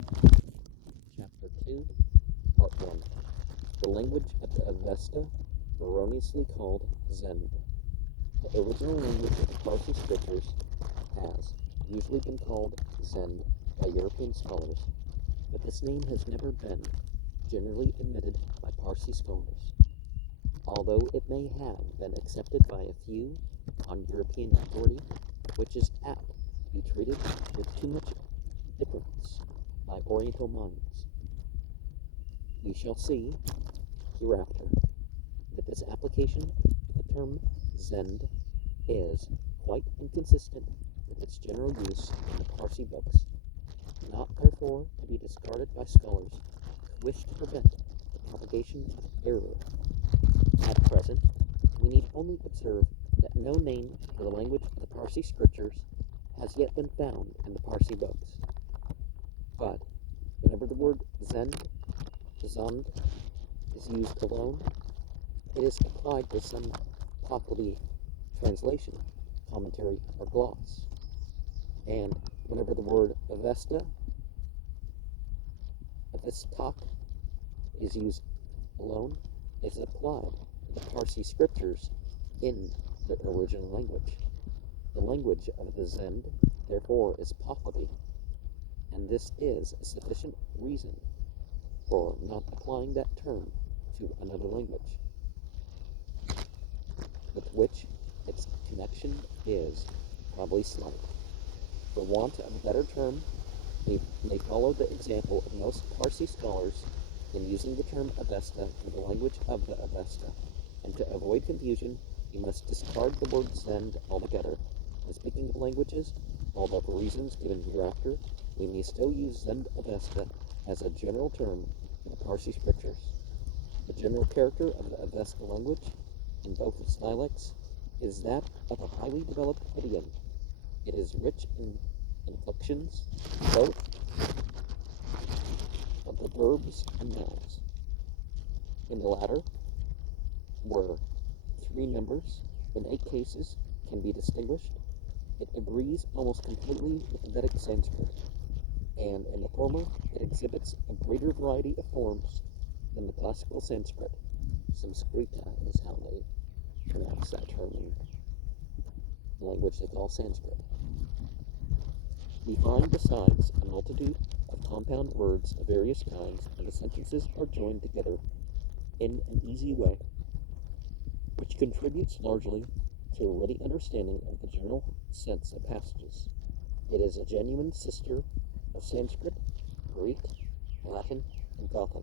Chapter 2, Part 1. The language of the Avesta, erroneously called Zend. The original language of the Parsis scriptures has usually been called Zend by European scholars, but this name has never been generally admitted by Parsi scholars, although it may have been accepted by a few on European authority, which is apt to be treated with too much difference by Oriental minds. We shall see hereafter that this application of the term Zend is quite inconsistent with its general use in the Parsi books, not therefore to be discarded by scholars who wish to prevent the propagation of error. At present, we need only observe that no name for the language of the Parsi scriptures has yet been found in the Parsi books. But whenever the word Zend is used alone, it is applied with some possibly translation, commentary, or gloss. And whenever the word Avesta, Avestak, is used alone, it is applied to the Parsi scriptures in their original language. The language of the Zend, therefore, is Pahlavi, and this is a sufficient reason for not applying that term to another language, with which its connection is probably slight. For want of a better term, we may follow the example of most Parsi scholars in using the term Avesta for the language of the Avesta, and to avoid confusion, we must discard the word Zend altogether. When speaking of languages, although for reasons given hereafter, we may still use Zend Avesta as a general term for the Parsi scriptures. The general character of the Avesta language, in both its dialects, is that of a highly developed idiom. It is rich in inflections, both of the verbs and nouns. In the latter, where three numbers, in 8 cases, can be distinguished, it agrees almost completely with the Vedic Sanskrit, and in the former, it exhibits a greater variety of forms than the classical Sanskrit. Samskrita is how they pronounce that term in the language they call Sanskrit. We find, besides, a multitude of compound words of various kinds, and the sentences are joined together in an easy way, which contributes largely to a ready understanding of the general sense of passages. It is a genuine sister of Sanskrit, Greek, Latin, and Gothic,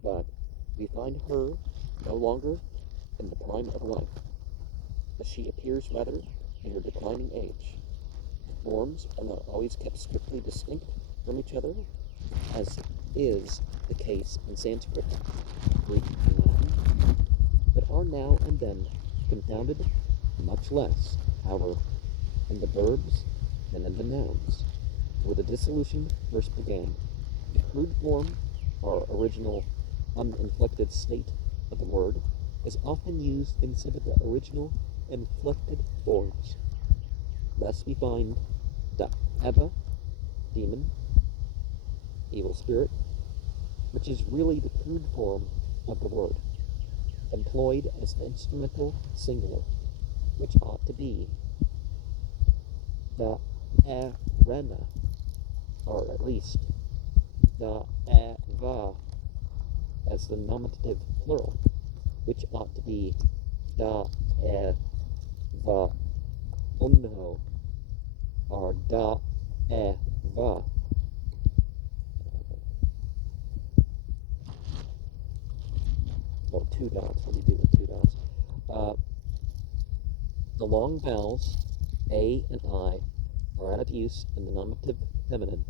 but we find her no longer in the prime of life, as she appears rather in her declining age. The forms are not always kept strictly distinct from each other, as is the case in Sanskrit, Greek, and Latin, but are now and then confounded, much less, however, in the verbs than in the nouns, where the dissolution first began. The crude form, or original uninflected state of the word, is often used instead of the original inflected forms. Thus we find Eva, demon, evil spirit, which is really the crude form of the word, employed as the instrumental singular, which ought to be the Erroneou, or at least the Eva as the nominative plural, which ought to be the Eva Unho, or da Eva. Oh, 2 dots. What do you do with 2 dots? The long vowels A and I are out of use in the nominative feminine,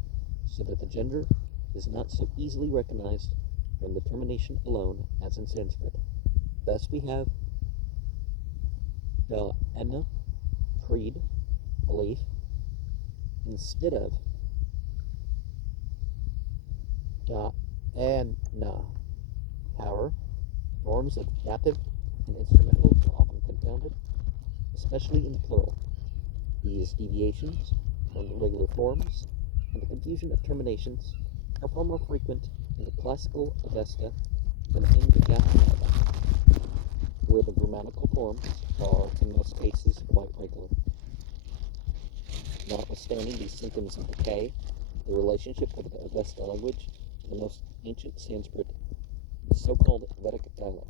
so that the gender is not so easily recognized from the termination alone as in Sanskrit. Thus we have the enna, creed, belief, instead of the enna. However, forms of dative and instrumental are often confounded, especially in the plural. These deviations from the regular forms and the confusion of terminations are far more frequent in the classical Avesta than in the Gaelic, where the grammatical forms are, in most cases, quite regular. Notwithstanding these symptoms of decay, the relationship of the Avesta language to the most ancient Sanskrit, the so-called Vedic dialect,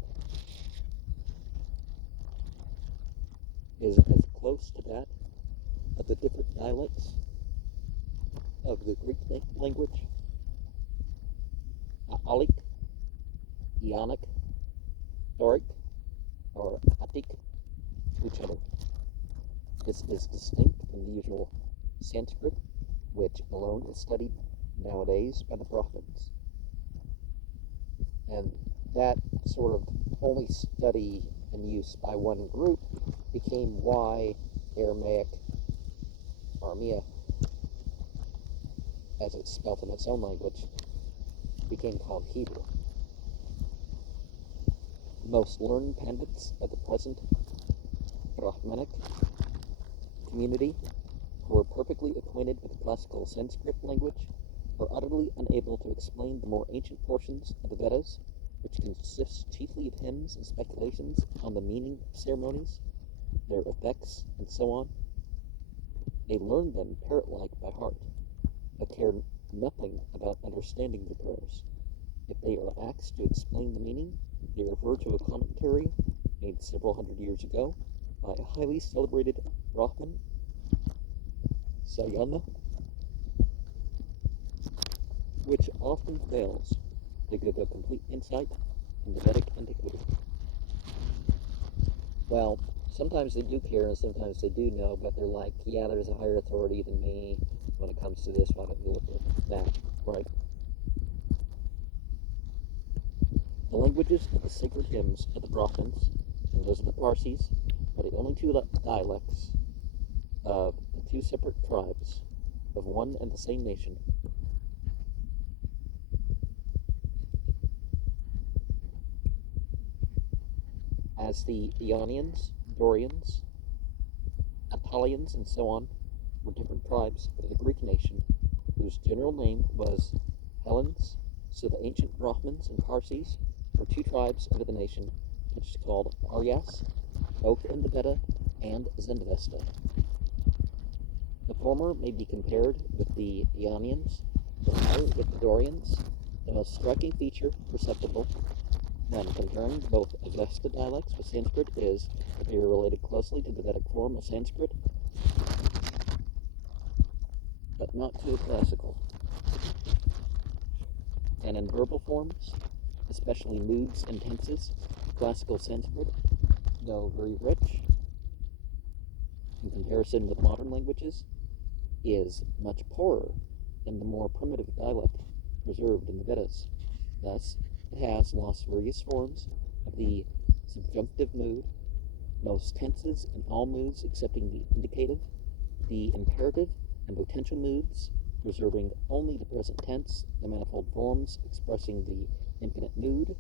is as close to that of the different dialects of the Greek language, Aalic, Ionic, Doric, or Attic, to each other. This is distinct from the usual Sanskrit, which alone is studied nowadays by the Brahmins. And that sort of only study and use by one group became why Aramaic, Armia, as it's spelt in its own language, became called Hebrew. Most learned pundits of the present Brahmanic community, who are perfectly acquainted with the classical Sanskrit language, are utterly unable to explain the more ancient portions of the Vedas, which consist chiefly of hymns and speculations on the meaning of ceremonies, their effects, and so on. They learn them parrot-like by heart, but care nothing about understanding their prayers. If they are asked to explain the meaning, they refer to a commentary made several hundred years ago by a highly celebrated Brahmin, Sayana, which often fails to give a complete insight into Vedic antiquity. Well, sometimes they do care and sometimes they do know, but they're like, yeah, there's a higher authority than me when it comes to this. Why don't you look at that, right? The languages of the sacred hymns of the Brahmins and those of the Parsis are the only two dialects of the two separate tribes of one and the same nation. As the Ionians, Dorians, Attalians, and so on were different tribes of the Greek nation, whose general name was Hellenes, so the ancient Brahmins and Parsis were two tribes of the nation, which is called Aryas, both in the Veda and Zend. The former may be compared with the Ionians, the latter with the Dorians. The most striking feature perceptible when comparing both Avesta dialects with Sanskrit is that they are related closely to the Vedic form of Sanskrit, but not to the classical. And in verbal forms, especially moods and tenses, classical Sanskrit, though very rich, in comparison with modern languages, is much poorer than the more primitive dialect preserved in the Vedas. Thus, it has lost various forms of the subjunctive mood, most tenses in all moods excepting the indicative, the imperative and potential moods, preserving only the present tense, the manifold forms expressing the infinite mood.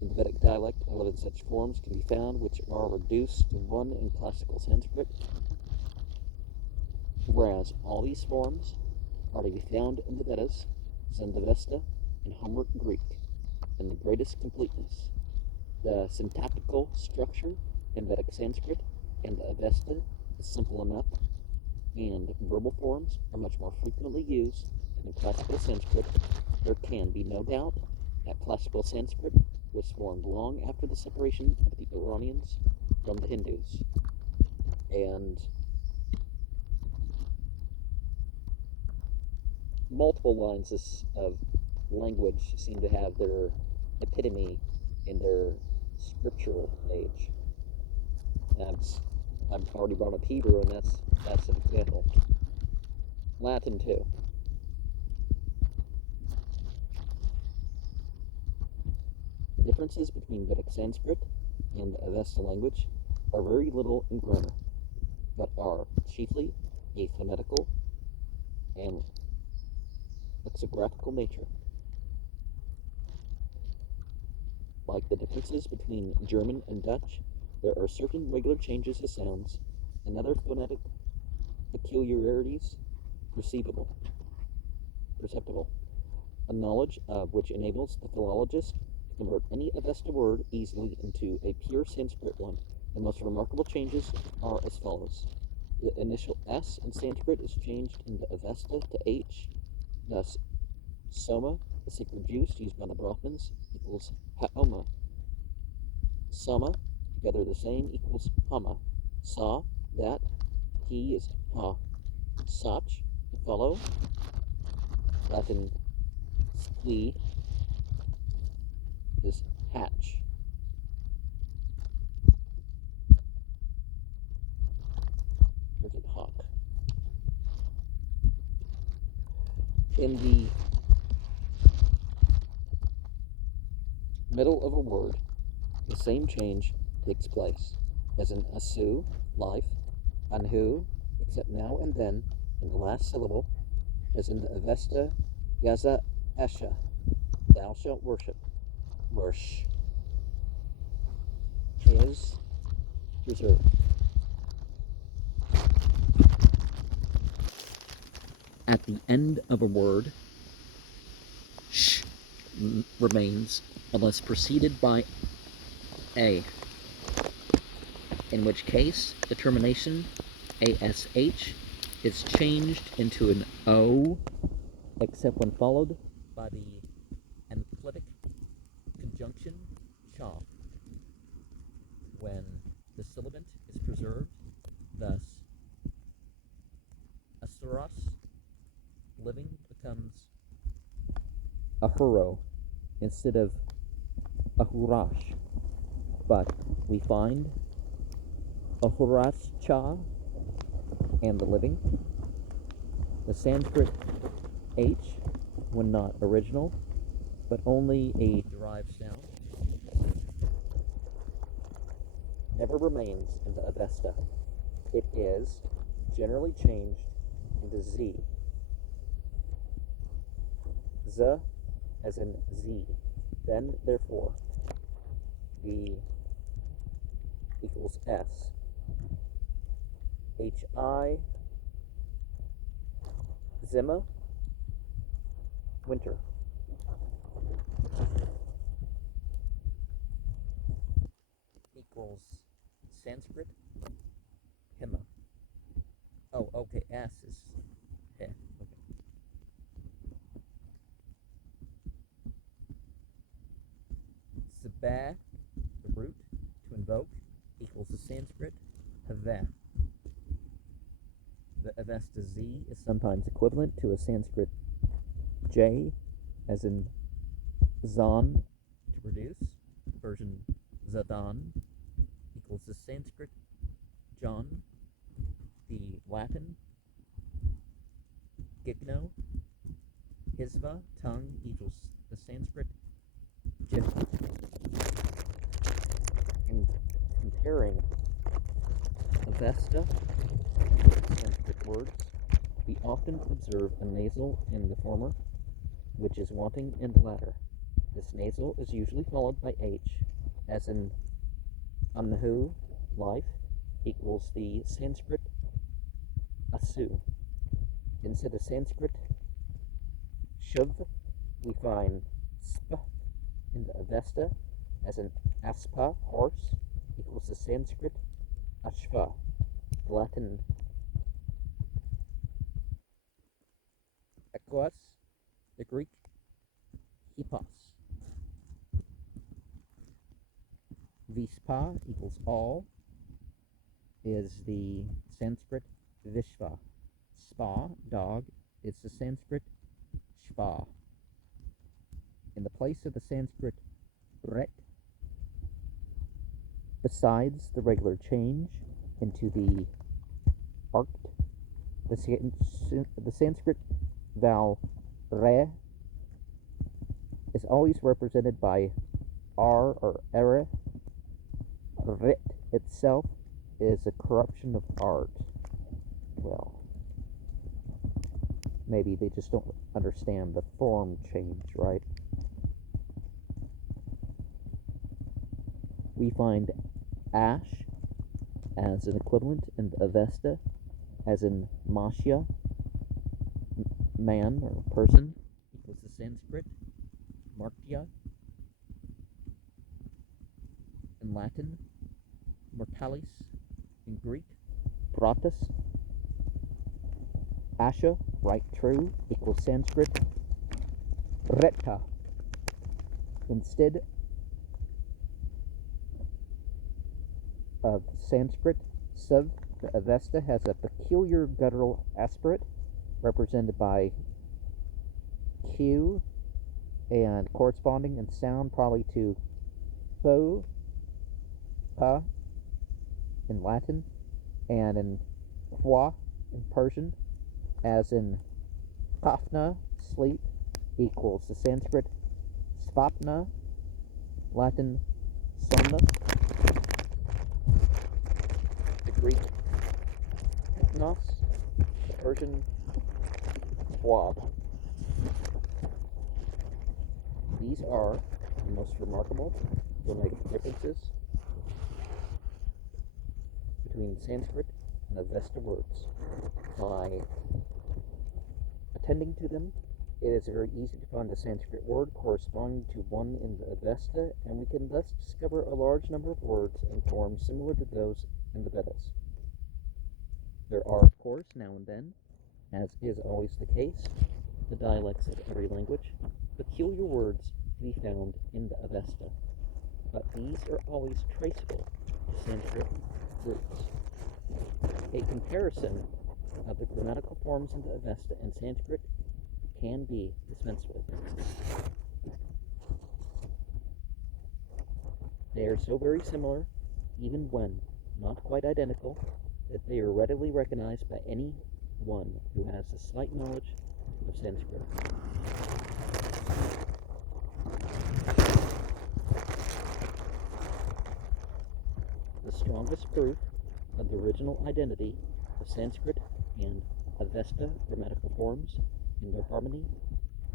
In the Vedic dialect, 11 such forms can be found, which are reduced to one in classical Sanskrit, whereas all these forms are to be found in the Vedas, Zendavesta, and Homeric Greek, in the greatest completeness. The syntactical structure in Vedic Sanskrit and the Avesta is simple enough, and verbal forms are much more frequently used than in classical Sanskrit. There can be no doubt that classical Sanskrit was formed long after the separation of the Iranians from the Hindus, and multiple lines of language seem to have their epitome in their scriptural age. I've already brought up Hebrew, and that's an example. Latin too. The differences between Vedic Sanskrit and the Avesta language are very little in grammar, but are chiefly a phonetical and lexicographical nature. Like the differences between German and Dutch, there are certain regular changes of sounds and other phonetic peculiarities perceivable. perceptible, a knowledge of which enables the philologist to convert any Avesta word easily into a pure Sanskrit one. The most remarkable changes are as follows. The initial S in Sanskrit is changed into Avesta to H, thus Soma, the sacred juice used by the Brahmins, equals Haoma. Sama, together the same, equals Hama. Sa, that, he is Ha. Sach, to follow, Latin skli, is hatch. Or is it hawk? In the middle of a word, the same change takes place, as in asu, life, anhu, except now and then, in the last syllable, as in the Avesta yaza esha, thou shalt worship. Worsh is reserved. At the end of a word, sh remains unless preceded by a, in which case the termination ash is changed into an o, except when followed by the enclitic conjunction cha, when the sibilant is preserved. Thus, asuras, living, becomes ahuro instead of ahurash, but we find ahurascha and the living. The Sanskrit h, when not original, but only a derived sound, never remains in the Avesta. It is generally changed into z. Z as in z. Then, therefore, the equals s. Hi, zima, winter. Equals Sanskrit, hima. Oh, okay, s is he. Okay. Sabah, the root, to invoke, equals the Sanskrit, haveh. The Avesta z is sometimes equivalent to a Sanskrit j, as in zan, to produce. Version zadan equals the Sanskrit John, the Latin gigno, hisva, tongue, equals the Sanskrit jif. In comparing Avesta with Sanskrit words, we often observe a nasal in the former, which is wanting in the latter. This nasal is usually followed by h, as in anhu, life, equals the Sanskrit asu. Instead of Sanskrit shuv, we find sp in the Avesta, as in aspa, horse, equals the Sanskrit ashva, the Latin equus, the Greek hippos. Vispa equals all, is the Sanskrit vishva. Spa, dog, is the Sanskrit shpa. In the place of the Sanskrit ret, besides the regular change into the arct, the Sanskrit vowel re is always represented by r or ere. Rit itself is a corruption of art. Well, maybe they just don't understand the form change, right? We find ash as an equivalent in Avesta, as in Mashya, man or person equals the Sanskrit Martya. In Latin, mortalis. In Greek, pratis. Asha, right, true, equals Sanskrit retta. Instead of Sanskrit sav, the Avesta has a peculiar guttural aspirate represented by Q and corresponding in sound probably to fo, pa in Latin, and in qua in Persian, as in kafna, sleep, equals the Sanskrit svapna, Latin somnus, the Greek hypnos, the Persian wab. These are the most remarkable phonetic differences between Sanskrit and Avesta words. By attending to them, it is very easy to find a Sanskrit word corresponding to one in the Avesta, and we can thus discover a large number of words and forms similar to those in the Vedas. There are, of course, now and then, as is always the case, the dialects of every language, peculiar words to be found in the Avesta, but these are always traceable to Sanskrit roots. A comparison of the grammatical forms in the Avesta and Sanskrit can be dispensed with. They are so very similar, even when not quite identical, that they are readily recognized by anyone who has a slight knowledge of Sanskrit. The strongest proof of the original identity of Sanskrit and Avesta grammatical forms in their harmony,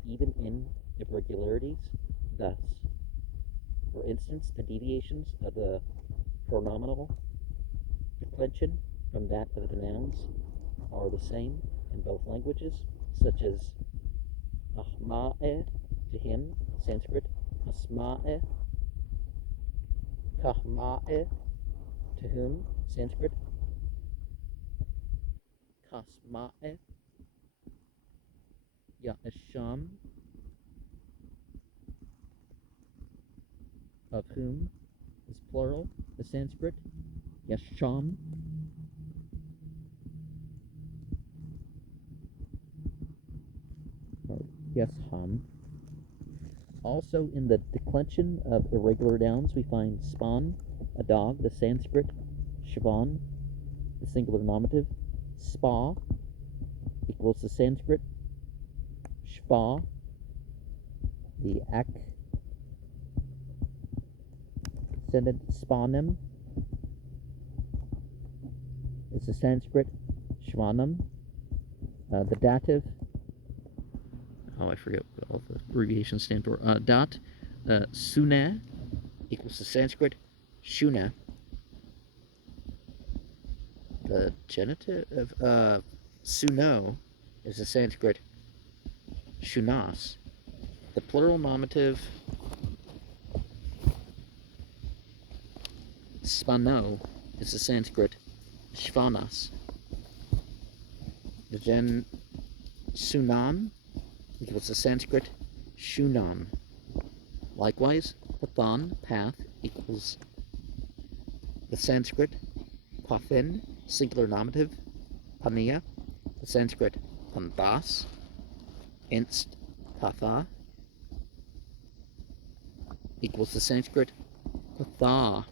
even in irregularities, thus. For instance, the deviations of the pronominal declension from that of the nouns are the same in both languages, such as ahma'e to him, Sanskrit asma'e, kahma'e to whom, Sanskrit kasma'e, ya'asham, of whom is plural, the Sanskrit yasham, or yasham. Also in the declension of irregular nouns we find span, a dog, the Sanskrit shvan, the singular nominative, spa equals the Sanskrit shpa, the accented spanem is the Sanskrit shvanam, the dative, I forget what all the abbreviations stand for, dot, sune equals the Sanskrit shuna. The genitive of suno is the Sanskrit shunas. The plural nominative spano is the Sanskrit shvanas. The sunan equals the Sanskrit shunan. Likewise, pathan, path, equals the Sanskrit pathin, singular nominative, paniya, the Sanskrit pandas, inst, patha, equals the Sanskrit patha,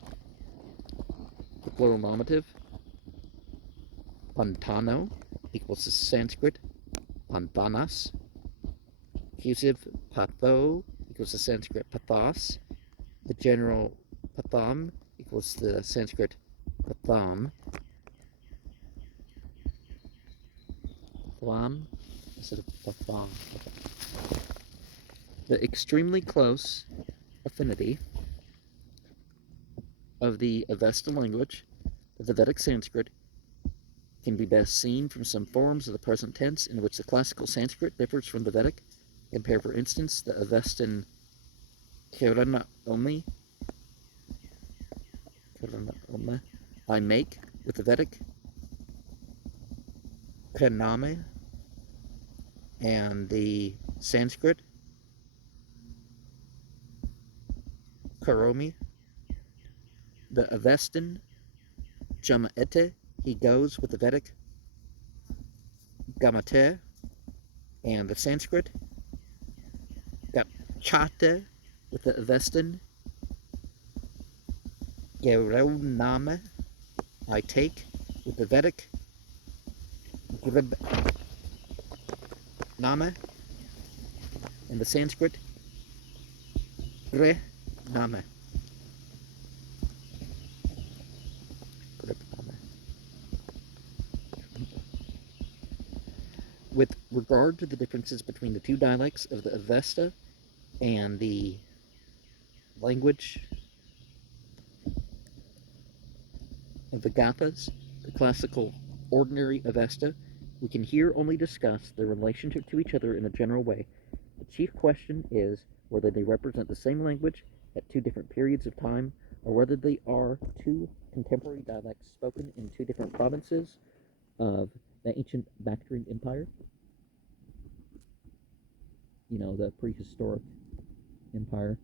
the plural nominative, pantano, equals the Sanskrit pantanas, accusative patho, equals the Sanskrit pathas, the general patham, equals the Sanskrit patham, instead of patham. The extremely close affinity of the Avesta language to the Vedic Sanskrit can be best seen from some forms of the present tense in which the classical Sanskrit differs from the Vedic. Compare, for instance, the Avestan Erroneously, I make, with the Vedic Praname, and the Sanskrit Karomi. The Avestan Jamaete, he goes, with the Vedic Gamate, and the Sanskrit Gachate, with the Avestan Erroneou, I take, with the Vedic Gribname, and the Sanskrit Grename. With regard to the differences between the two dialects of the Avesta and the language of the Gathas, the classical ordinary Avesta, we can here only discuss their relationship to each other in a general way. The chief question is whether they represent the same language at two different periods of time, or whether they are two contemporary dialects spoken in two different provinces of the ancient Bactrian Empire, the prehistoric empire.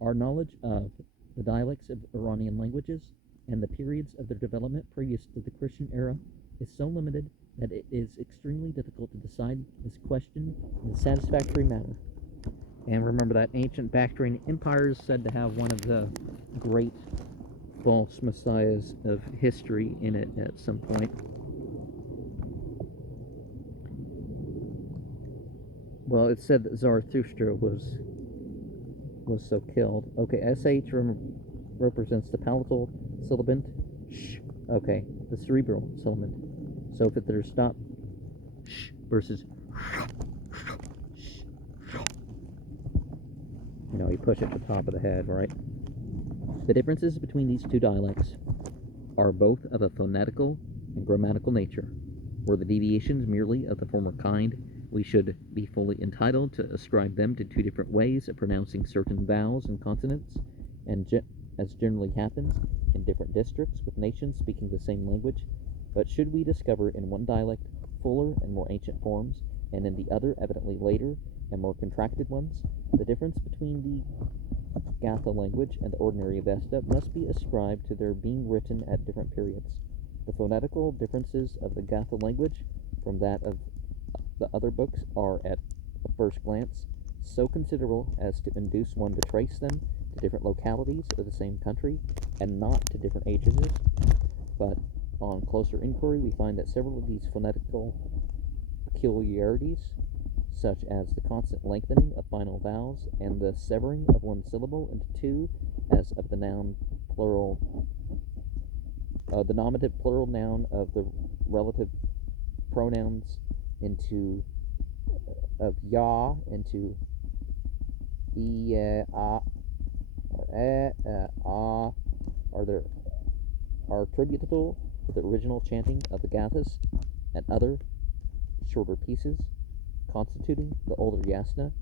Our knowledge of the dialects of Iranian languages and the periods of their development previous to the Christian era is so limited that it is extremely difficult to decide this question in a satisfactory manner. And remember that ancient Bactrian Empire is said to have one of the great false messiahs of history in it at some point. Well, it said that Zarathustra was so killed. Okay, SH represents the palatal sibilant. Sh. Okay, the cerebral sibilant. So if there's stop sh versus you push it to the top of the head, right? The differences between these two dialects are both of a phonetical and grammatical nature. Were the deviations merely of the former kind, we should be fully entitled to ascribe them to two different ways of pronouncing certain vowels and consonants, and as generally happens in different districts with nations speaking the same language. But should we discover in one dialect fuller and more ancient forms, and in the other evidently later and more contracted ones, the difference between the Gatha language and the ordinary Avesta must be ascribed to their being written at different periods. The phonetical differences of the Gatha language from that of the other books are, at a first glance, so considerable as to induce one to trace them to different localities of the same country, and not to different ages. But on closer inquiry, we find that several of these phonetical peculiarities, such as the constant lengthening of final vowels and the severing of one syllable into two, as of the noun plural, the nominative plural noun of the relative pronouns into of ya into or are attributable to the original chanting of the Gathas and other shorter pieces constituting the older yasna,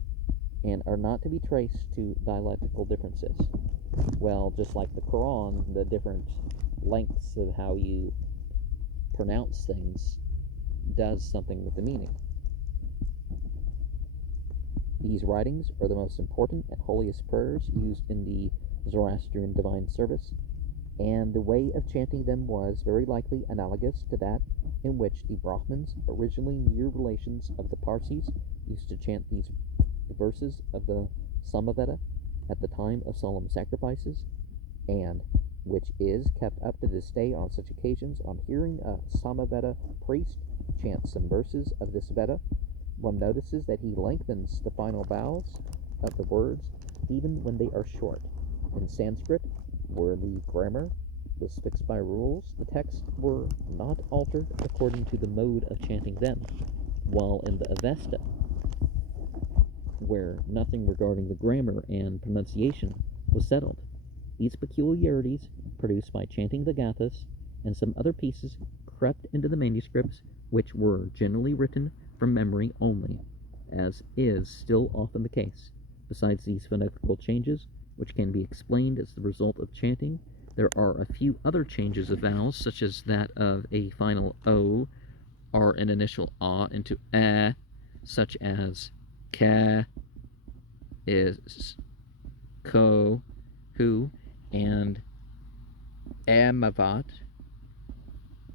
and are not to be traced to dialectical differences. Well, just like the Quran, the different lengths of how you pronounce things does something with the meaning. These writings are the most important and holiest prayers used in the Zoroastrian divine service, and the way of chanting them was very likely analogous to that in which the Brahmins, originally near relations of the Parsis, used to chant these verses of the Samaveda at the time of solemn sacrifices, and which is kept up to this day on such occasions. On hearing a Samaveda priest chant some verses of this Veda, one notices that he lengthens the final vowels of the words even when they are short. In Sanskrit, where the grammar was fixed by rules, the texts were not altered according to the mode of chanting them, while in the Avesta, where nothing regarding the grammar and pronunciation was settled, these peculiarities, produced by chanting the Gathas and some other pieces crept into the manuscripts, which were generally written from memory only, as is still often the case. Besides these phonetical changes, which can be explained as the result of chanting, there are a few other changes of vowels, such as that of a final O or an initial A into A, such as ka is ko, who, and amavat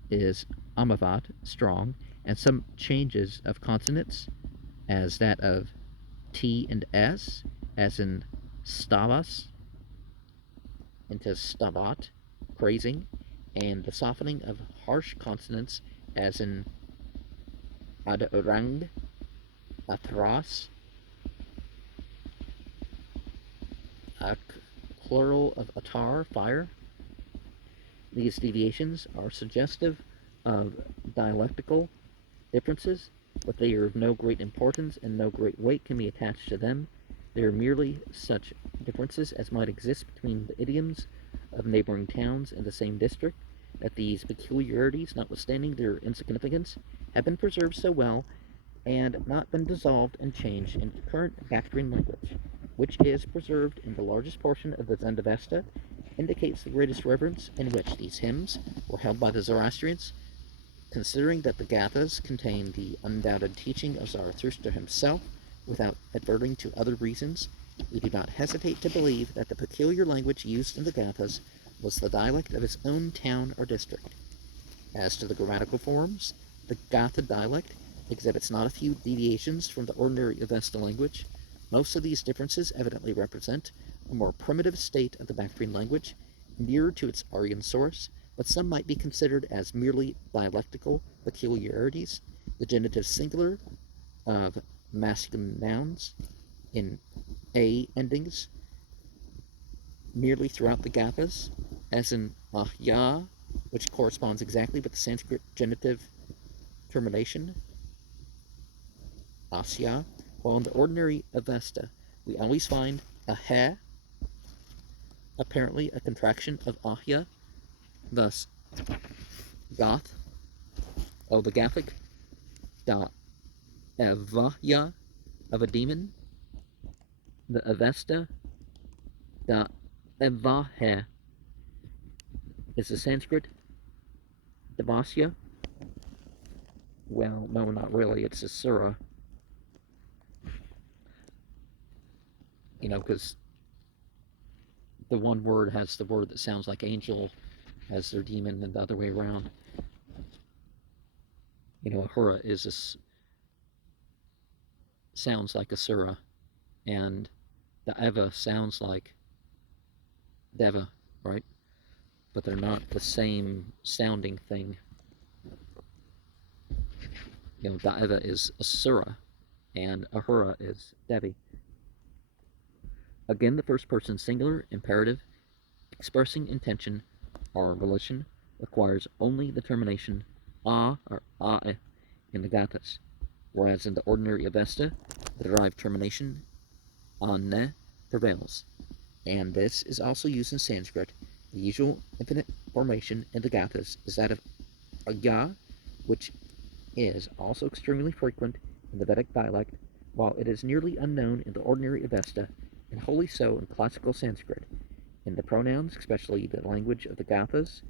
is amavat, strong, and some changes of consonants, as that of T and S, as in stavas, into stavat, praising, and the softening of harsh consonants, as in adrang, athras, a plural of atar, fire. These deviations are suggestive of dialectical differences, but they are of no great importance and no great weight can be attached to them. They are merely such differences as might exist between the idioms of neighboring towns in the same district, that these peculiarities, notwithstanding their insignificance, have been preserved so well and not been dissolved and changed into current Bactrian language, which is preserved in the largest portion of the Zend Avesta, indicates the greatest reverence in which these hymns were held by the Zoroastrians. Considering that the Gathas contain the undoubted teaching of Zarathustra himself, without adverting to other reasons, we do not hesitate to believe that the peculiar language used in the Gathas was the dialect of his own town or district. As to the grammatical forms, the Gatha dialect exhibits not a few deviations from the ordinary Avesta language. Most of these differences evidently represent a more primitive state of the Bactrian language, nearer to its Aryan source, but some might be considered as merely dialectical peculiarities. The genitive singular of masculine nouns in A endings merely throughout the Gathas, as in ahya, which corresponds exactly with the Sanskrit genitive termination, asya, while in the ordinary Avesta we always find a he, apparently a contraction of ahya, thus goth, the Gathic, da evahya, of a demon, the Avesta, da evahe, is the Sanskrit devasya. Well, no, not really, it's a surah, because the one word has the word that sounds like angel as their demon, and the other way around. Ahura sounds like Asura, and the Eva sounds like Deva, right? But they're not the same sounding thing. Da'eva is Asura, and Ahura is Devi. Again, the first person singular imperative expressing intention or volition requires only the termination a or ae in the Gathas, whereas in the ordinary Avesta, the derived termination ane prevails, and this is also used in Sanskrit. The usual infinite formation in the Gathas is that of ya, which is also extremely frequent in the Vedic dialect, while it is nearly unknown in the ordinary Avesta, and wholly so in classical Sanskrit. In the pronouns, especially the language of the Gathas,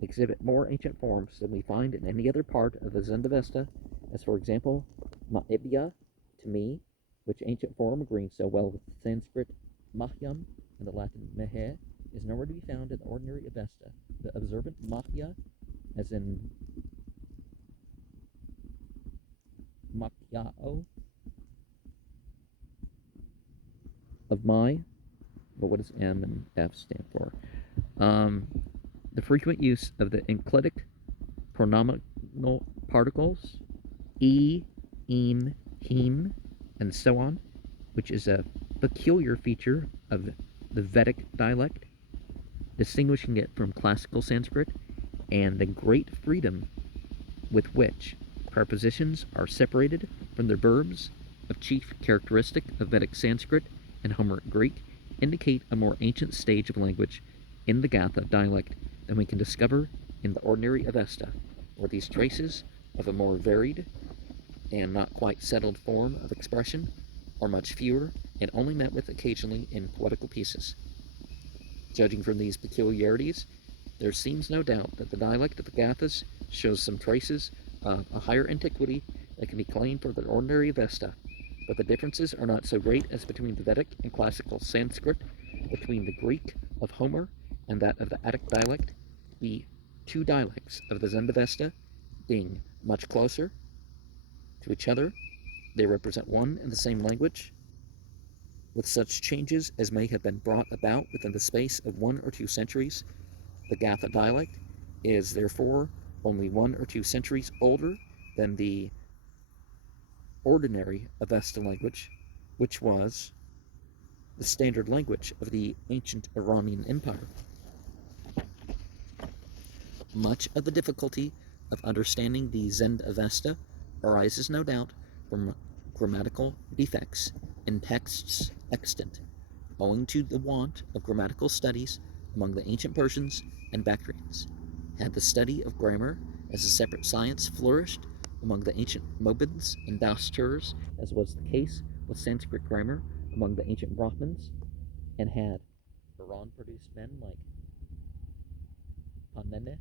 exhibit more ancient forms than we find in any other part of the Zend Avesta, as for example, ma'ibya, to me, which ancient form, agreeing so well with Sanskrit mahyam and the Latin mehe, is nowhere to be found in the ordinary Avesta. The observant mahya, as in makyao, of my, but what does M and F stand for? The frequent use of the enclitic pronominal particles, e, in, him, and so on, which is a peculiar feature of the Vedic dialect, distinguishing it from classical Sanskrit, and the great freedom with which prepositions are separated from their verbs, of chief characteristic of Vedic Sanskrit and Homeric Greek, indicate a more ancient stage of language in the Gatha dialect than we can discover in the ordinary Avesta. were these traces of a more varied and not quite settled form of expression, or much fewer, and only met with occasionally in poetical pieces. Judging from these peculiarities, there seems no doubt that the dialect of the Gathas shows some traces of a higher antiquity that can be claimed for the ordinary Avesta, but the differences are not so great as between the Vedic and classical Sanskrit, between the Greek of Homer and that of the Attic dialect, the two dialects of the Zend Avesta being much closer to each other. They represent one and the same language, with such changes as may have been brought about within the space of 1 or 2 centuries. The Gatha dialect is therefore only 1 or 2 centuries older than the ordinary Avesta language, which was the standard language of the ancient Iranian Empire. Much of the difficulty of understanding the Zend Avesta arises, no doubt, from grammatical defects in texts extant, owing to the want of grammatical studies among the ancient Persians and Bactrians. Had the study of grammar as a separate science flourished among the ancient Mobids and Dasturs, as was the case with Sanskrit grammar among the ancient Brahmins, and had Iran produced men like Panene,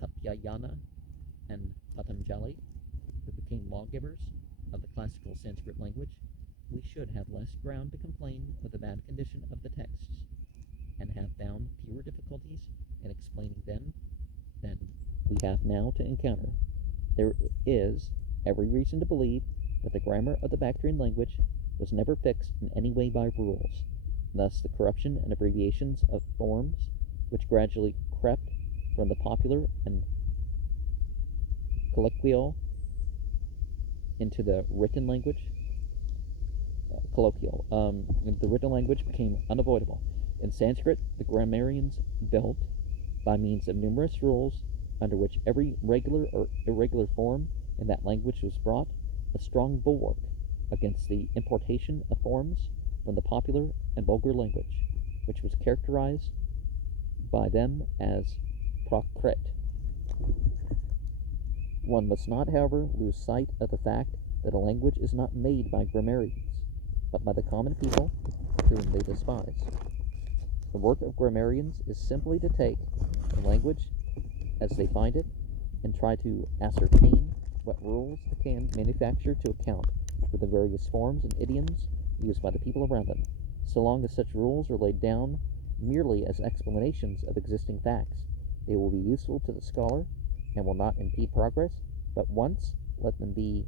Katyayana, and Patanjali, who became lawgivers of the classical Sanskrit language, we should have less ground to complain of the bad condition of the texts, and have found fewer difficulties in explaining them than we have now to encounter. There is every reason to believe that the grammar of the Bactrian language was never fixed in any way by rules. Thus, the corruption and abbreviations of forms, which gradually crept from the popular and colloquial into the written language, the written language became unavoidable. In Sanskrit, the grammarians built, by means of numerous rules, under which every regular or irregular form in that language was brought, a strong bulwark against the importation of forms from the popular and vulgar language, which was characterized by them as Prakrit. One must not, however, lose sight of the fact that a language is not made by grammarians, but by the common people whom they despise. The work of grammarians is simply to take the language as they find it and try to ascertain what rules they can manufacture to account for the various forms and idioms used by the people around them, so long as such rules are laid down merely as explanations of existing facts. They will be useful to the scholar and will not impede progress, but once let them be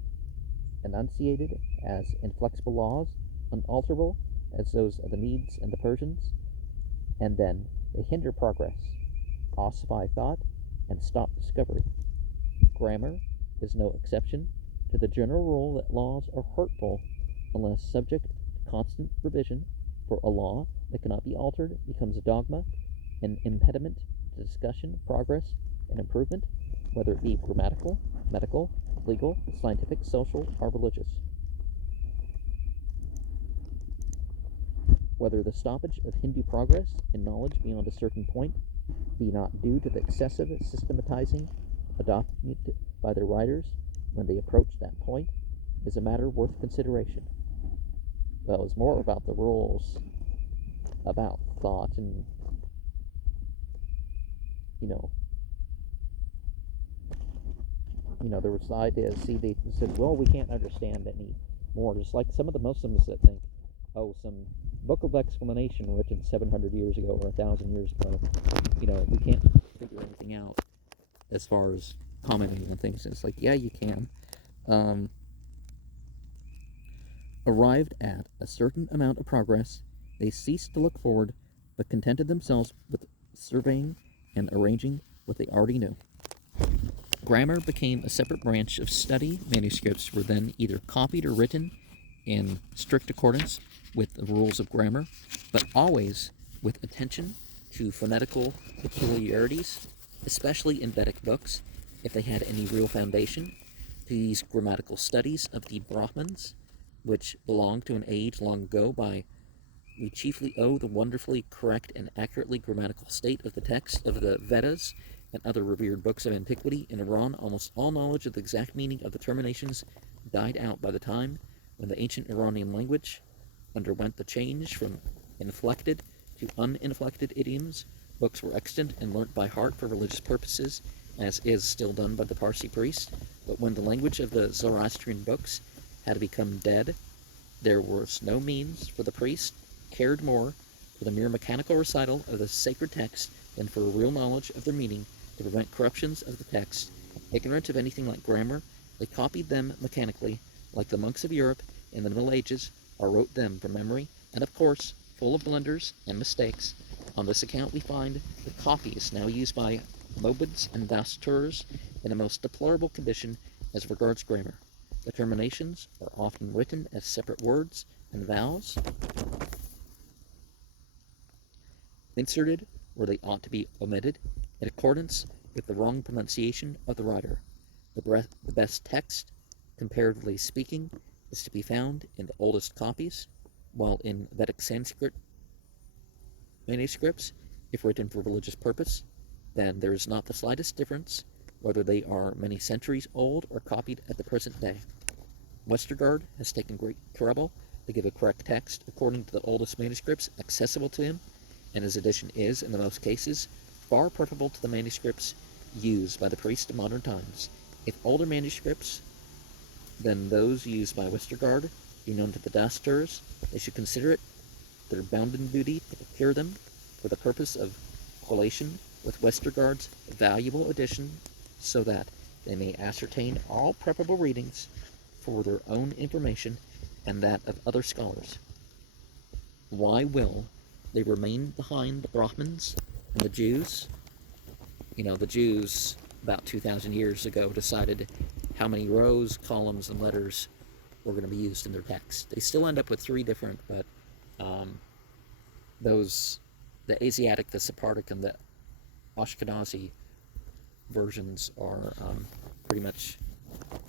enunciated as inflexible laws, unalterable as those of the Medes and the Persians, and then they hinder progress, ossify thought, and stop discovery. Grammar is no exception to the general rule that laws are hurtful unless subject to constant revision, for a law that cannot be altered becomes a dogma, an impediment to discussion, progress, and improvement, whether it be grammatical, medical, legal, scientific, social, or religious. Whether the stoppage of Hindu progress in knowledge beyond a certain point be not due to the excessive systematizing adopted by their writers when they approach that point is a matter worth consideration. Well, it's more about the rules about thought and, there was the idea, they said, well, we can't understand any more. Just like some of the Muslims that think, oh, some book of explanation written 700 years ago or 1,000 years ago, we can't figure anything out as far as commenting on things. It's like, yeah, you can. Arrived at a certain amount of progress, they ceased to look forward, but contented themselves with surveying and arranging what they already knew. Grammar became a separate branch of study. Manuscripts were then either copied or written in strict accordance with the rules of grammar, but always with attention to phonetical peculiarities, especially in Vedic books, if they had any real foundation. These grammatical studies of the Brahmins, which belonged to an age long ago, we chiefly owe the wonderfully correct and accurately grammatical state of the text of the Vedas and other revered books of antiquity in Iran, almost all knowledge of the exact meaning of the terminations died out by the time when the ancient Iranian language underwent the change from inflected to uninflected idioms. Books were extant and learnt by heart for religious purposes, as is still done by the Parsi priest. But when the language of the Zoroastrian books had become dead, there was no means, for the priest cared more for the mere mechanical recital of the sacred text than for a real knowledge of their meaning to prevent corruptions of the text. Ignorant of anything like grammar, they copied them mechanically, like the monks of Europe in the Middle Ages, or wrote them from memory, and of course, full of blunders and mistakes. On this account we find the copies now used by mobids and dasturs in a most deplorable condition as regards grammar. The terminations are often written as separate words and vowels, inserted where they ought to be omitted, in accordance with the wrong pronunciation of the writer. The best text, comparatively speaking, is to be found in the oldest copies, while in Vedic Sanskrit manuscripts, if written for religious purpose, then there is not the slightest difference whether they are many centuries old or copied at the present day. Westergaard has taken great trouble to give a correct text according to the oldest manuscripts accessible to him, and his edition is, in the most cases, far preferable to the manuscripts used by the priests of modern times. If older manuscripts than those used by Westergaard be known to the dasturs, they should consider it their bounden duty to procure them for the purpose of collation with Westergaard's valuable edition, so that they may ascertain all preferable readings for their own information and that of other scholars. Why will they remain behind the Brahmins and the Jews? The Jews, about 2,000 years ago, decided how many rows, columns, and letters were going to be used in their text. They still end up with 3 different, but the Asiatic, the Sephardic, and the Ashkenazi versions are pretty much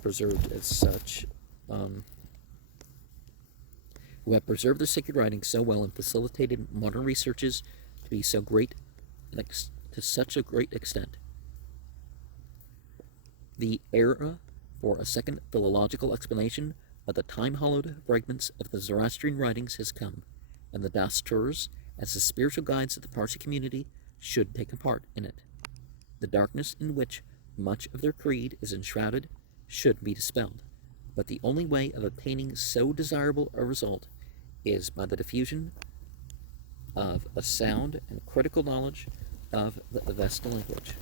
preserved as such. Who have preserved the sacred writings so well and facilitated modern researches to be so great, to such a great extent. The era for a second philological explanation of the time-hollowed fragments of the Zoroastrian writings has come, and the dasturs, as the spiritual guides of the Parsi community, should take a part in it. The darkness in which much of their creed is enshrouded should be dispelled, but the only way of obtaining so desirable a result is by the diffusion of a sound and critical knowledge of the Avesta language.